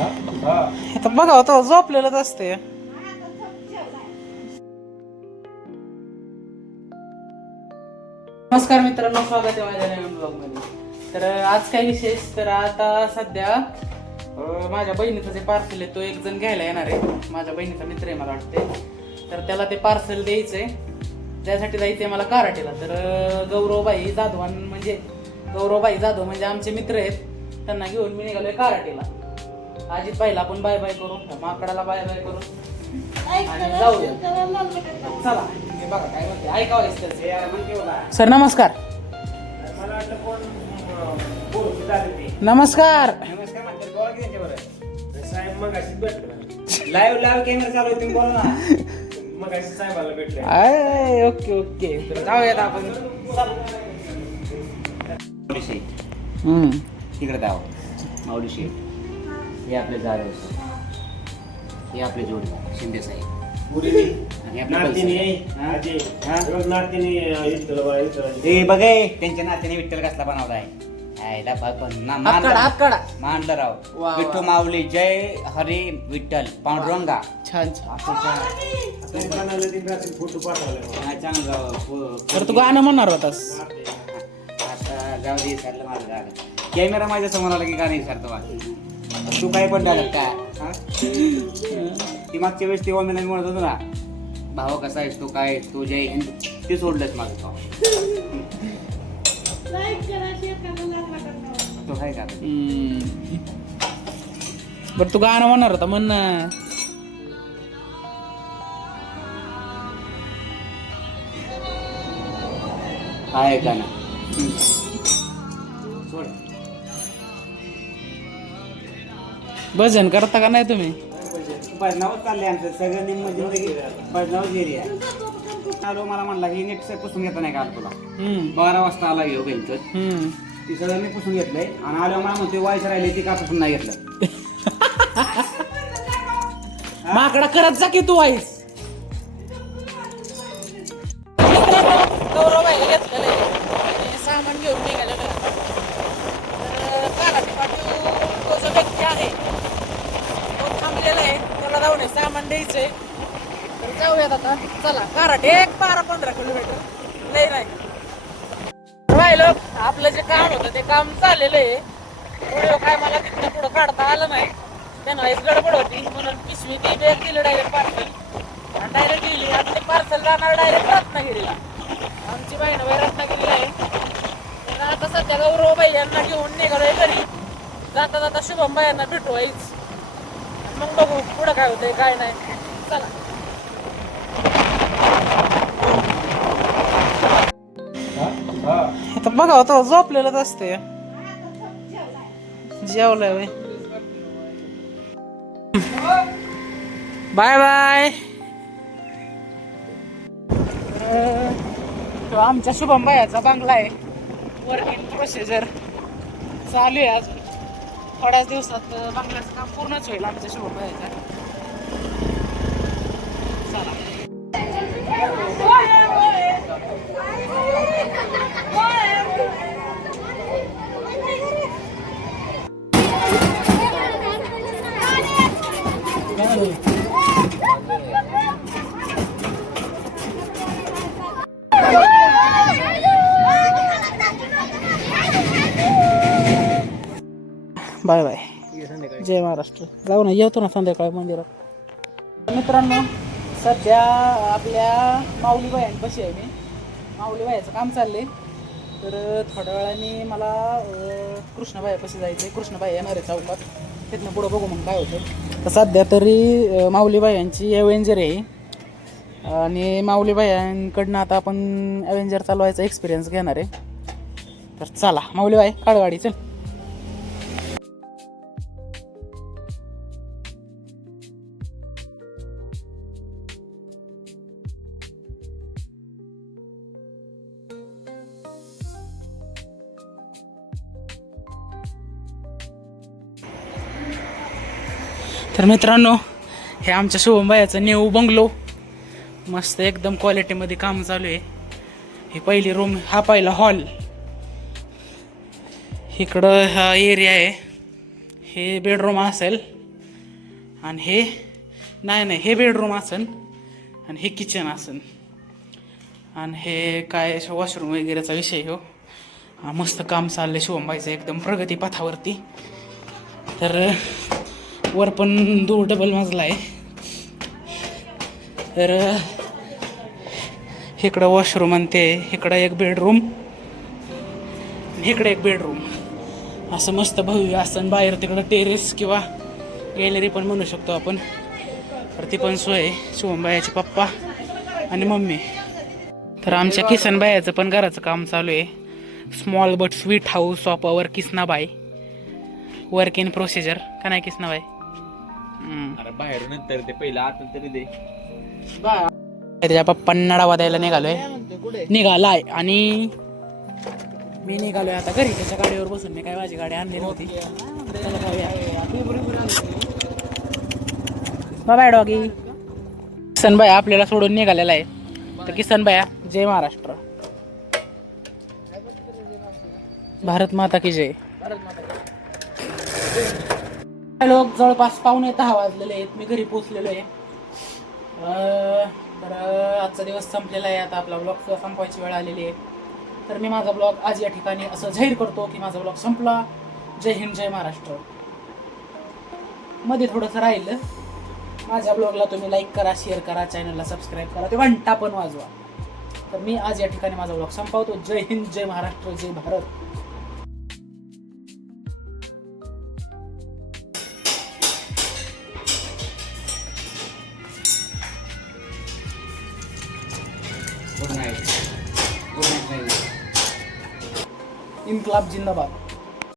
आता बघा तो झोपलेलंच असते. नमस्कार मित्रांनो, स्वागत आहे माझ्या नवीन ब्लॉग मध्ये. तर आज काय विशेष, तर आता सध्या माझ्या बहिणीचं जे पार्सल आहे तो एक जण घ्यायला येणार आहे. माझ्या बहिणीचा मित्र आहे मला वाटते. तर त्याला ते पार्सल द्यायचंय, त्यासाठी जायचंय मला कराटेला. तर गौरवबाई जाधव म्हणजे आमचे मित्र आहेत, त्यांना घेऊन मी निघालोय कराटेला. अजित भाईला आपण बाय बाय करू, माकडाला बाय बाय करू आणि जाऊया. चला बघा काय म्हणते, ऐकावं. सर नमस्कार. नमस्कार. लाईव्ह कॅमेरा चालू आहे, तुम्ही बोला ना. मग साहेबाला भेटले. ओके ओके, तर जाऊयात आपण. तिकडे जाऊ माऊली शेठ. हे आपले जाधव, हे आपले जोडी शिंदे साहेब. बघे त्यांच्या नात्याने विठ्ठल कसला बनवलाय. मांडलं राव. विठ्ठू माऊली जय हरी विठ्ठल पांडुरंगा. छान छान. फोटो पाठवले चांगलं. तर तू गाणं म्हणणार होतास आता. जाऊ दे, सरलं माझं गाणं. कॅमेरा माझ्या समोर आला की गाणं विसरतो. तू काय पण झालं काय? ती मागच्या वेळेस तेव्हा मी म्हणत होतो ना, भाऊ कसा आहेस तू, काय तू जय हिंद, ते सोडलंच माझं भाऊ. तो काय का बरं, तू गाणं म्हणणार होता, म्हण ना. आहे गाणं सोड. भजन करता का नाही तुम्ही? भजनावच चाललंय आमचं सगळं. निम्म जिंदगी भजनावच एरिया. आलो, मला म्हणला की नेट पुसून घेता नाही का तुला. 12 वाजता आला घेऊ गेलं. ती सगळं मी पुसून घेतलंय आणि आलो मला म्हणते वायस राहिली ती का पुसून नाही घेतलं. माकडा करत जा की तू वाईस. गौरवबाईला घेतलेलं आहे, सामान घेऊन निघालेलं आहे. तर कराटे पाटील तो जो व्यक्ती आहे तो थांबलेला आहे, त्याला जाऊन सामान द्यायचंय. तर जाऊयात आता. चला, कराटे एक 12-15 किलोमीटर लई नाही राहिलं. आपलं जे काम होतं ते काम चाललेलं आहे. पुढे काय मला तिथं पुढं काढता आलं नाही, त्यांना एक गडबड होती म्हणून पिशवी ती बॅग दिलं डायरेक्ट पार्सल आणि डायरेक्ट गेली. आता ते पार्सल जाणार डायरेक्ट रत्नागिरीला. आमची बहिणाबाई रत्नागिरीला आहे. तर आता सध्या गौरवबाई यांना घेऊन निघालोय घरी. जाता जाता शुभमबाई यांना भेटू आईच, मग बघू पुढं काय होतंय काय नाही. चला. आता बघा तो झोपलेलंच असते. जेवलंय बाय बाय. आमच्या शुभम भाईचा बंगला आहे. वर्किंग प्रोसिजर चालू आहे. आज थोड्याच दिवसात बंगल्याचं काम पूर्णच होईल आमच्या शुभम भाईचं. चला. Bye bye. जय महाराष्ट्र. जाऊ ना, येतो ना संध्याकाळी मंदिरात. मित्रांनो, सध्या आपल्या माऊली बायांपाशी आहे मी. माऊली बायाचं काम चाललंय. तर थोड्या वेळाने मला कृष्णबायापाशी जायचं आहे. कृष्णबाई येणार आहे चौकात. तिथनं पुढं बघू मग काय होतं. तर सध्या तरी माऊली बायांची ॲव्हेंजर आहे आणि माऊली बायांकडनं आता आपण ॲव्हेंजर चालवायचा एक्सपिरियन्स घेणार आहे. तर चला माऊली बाई, काढ गाडी, चल. तर मित्रांनो, हे आमच्या शुभमबाईचं न्यू बंगलो. मस्त एकदम क्वालिटीमध्ये काम चालू आहे. ही पहिली रूम, हा पहिला हॉल. इकडं हा एरिया आहे, हे बेडरूम असेल. आणि हे नाही हे बेडरूम असन आणि हे किचन असन आणि हे काय वॉशरूम वगैरेचा विषय हो. मस्त काम चाललंय शिवमबाईचं एकदम प्रगती पथावरती. तर वर पण डबल मजला आहे. तर इकडं वॉशरूम आणि ते इकडं एक बेडरूम इकडे एक बेडरूम असं मस्त भव्य असं. बाहेर तिकडं टेरेस किंवा गॅलरी पण म्हणू शकतो आपण. तर ती पण सोय शिवमबाईचे पप्पा आणि मम्मी. तर आमच्या किसनबाईचं पण घराचं काम चालू आहे. Small but sweet house of our Kisnabai. Work in procedure का नाही किसनाबाई? अरे बाहेर नंतर ते पहिलं आता तरी दे. त्याच्या पप्पांना डावा द्यायला निघालाय आणि मी निघालोय आता घरी. त्याच्या गाडीवर बसून मी काय माझी गाडी आणलेली होती. Bye doggy. किसनबाई आपल्याला सोडून निघालेला आहे. तर किसनबाया जय महाराष्ट्र. भारत माता की जय. लोक जवळपास 9:15 वाजलेले आहेत. मी घरी पोहोचलेलो आहे. तर आजचा दिवस संपलेला आहे. आता आपला ब्लॉग संपवायची वेळ आलेली आहे. तर मी माझा ब्लॉग आज या ठिकाणी असं जाहीर करतो की माझा ब्लॉग संपला. जय हिंद जय महाराष्ट्र. मध्ये थोडंसं राहिलं. माझ्या ब्लॉगला तुम्ही लाईक करा, शेअर करा, चॅनलला सबस्क्राईब करा, ते घंटा पण वाजवा. तर मी आज या ठिकाणी माझा ब्लॉग संपवतो. जय हिंद जय महाराष्ट्र जय भारत. Good night. इन्क्लाब जिंदाबाद.